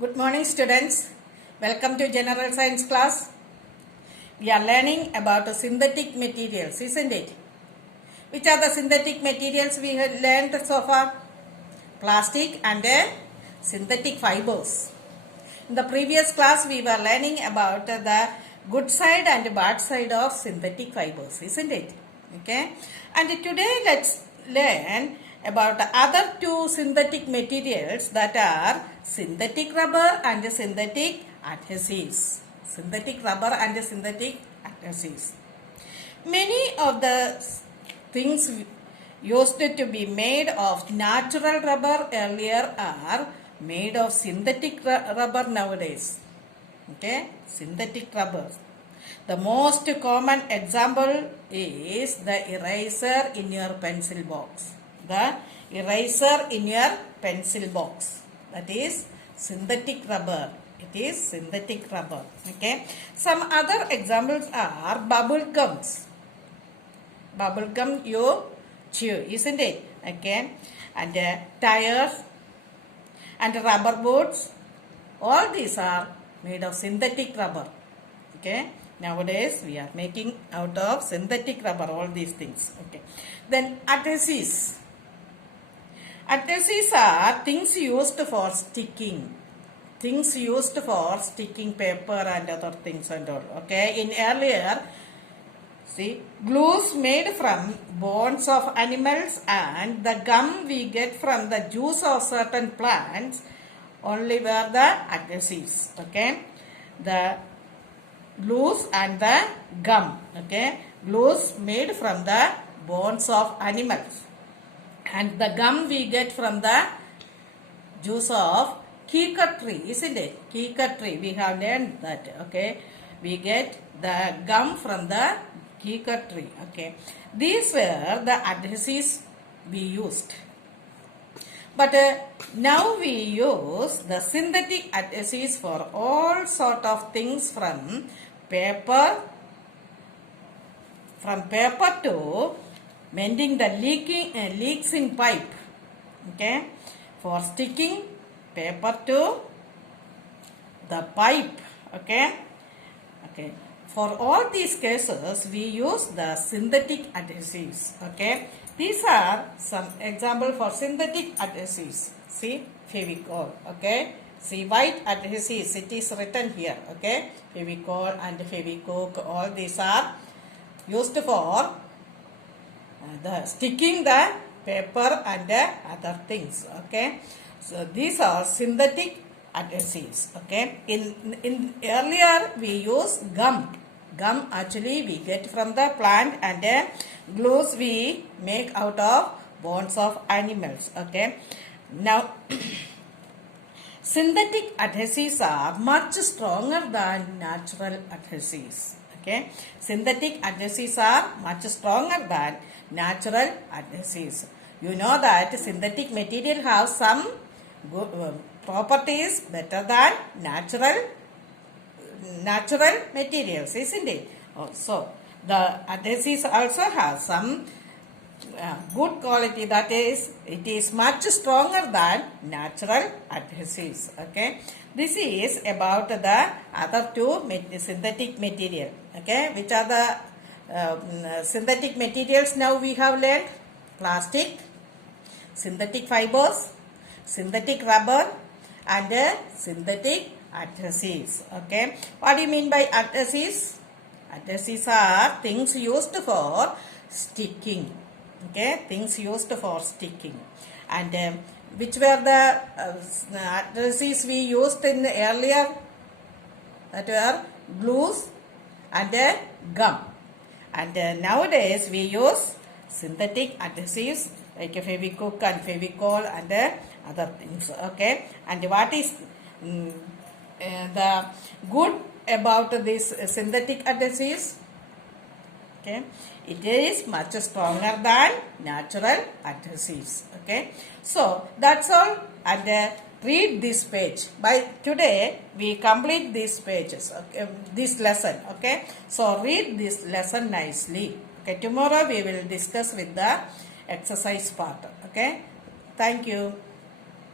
Good morning, students. Welcome to General Science class. We are learning about synthetic materials, isn't it? Which are the synthetic materials we have learned so far? Plastic and synthetic fibers. In the previous class, we were learning about the good side and bad side of synthetic fibers, isn't it? Okay. And today, let's learn about the other two synthetic materials, that are synthetic rubber and synthetic adhesives. Synthetic rubber and synthetic adhesives. Many of the things used to be made of natural rubber earlier are made of synthetic rubber nowadays. Okay, synthetic rubber. The most common example is the eraser in your pencil box. The eraser in your pencil box. That is synthetic rubber. It is synthetic rubber. Okay. Some other examples are bubble gums. Bubble gum you chew, isn't it? Okay. And tires and rubber boots. All these are made of synthetic rubber. Okay. Nowadays we are making out of synthetic rubber all these things. Okay. Then adhesives. Adhesives are things used for sticking. Things used for sticking paper and other things and all. Okay. In earlier, see, glues made from bones of animals and the gum we get from the juice of certain plants only were the adhesives. Okay. The glues and the gum. Okay. Glues made from the bones of animals. And the gum we get from the juice of kika tree, isn't it? Kika tree, we have learned that, okay? We get the gum from the kika tree, okay? These were the adhesives we used. But now we use the synthetic adhesives for all sort of things from paper to mending the leaks in pipe. Okay, for sticking paper to the pipe. Okay, for all these cases we use the synthetic adhesives. Okay, these are some example for synthetic adhesives. See, Fevicol. Okay, see, white adhesives, it is written here. Okay, Fevicol and Fevicook, all these are used for the sticking the paper and other things. Okay, so these are synthetic adhesives. Okay, in earlier we use gum. Gum actually we get from the plant, and glues we make out of bones of animals. Okay, now synthetic adhesives are much stronger than natural adhesives. Okay, synthetic adhesives are much stronger than natural adhesives. You know that synthetic material have some good, properties better than natural materials, isn't it? So the adhesives also have some good quality, that is, it is much stronger than natural adhesives. Okay, this is about the other two synthetic material. Okay, which are the synthetic materials now we have learned? Plastic, synthetic fibers, synthetic rubber, and synthetic adhesives. Okay, what do you mean by adhesives? Adhesives are things used for sticking. Okay, things used for sticking. And which were the adhesives we used in earlier? That were glues and gum. And nowadays we use synthetic adhesives like Fevicook and Fevicol and other things. Okay, and what is the good about these synthetic adhesives? Okay, it is much stronger than natural adhesives. Okay, so that's all. And read this page. By today we complete these pages. Okay, this lesson. Okay, so read this lesson nicely. Okay, tomorrow we will discuss with the exercise part. Okay, thank you.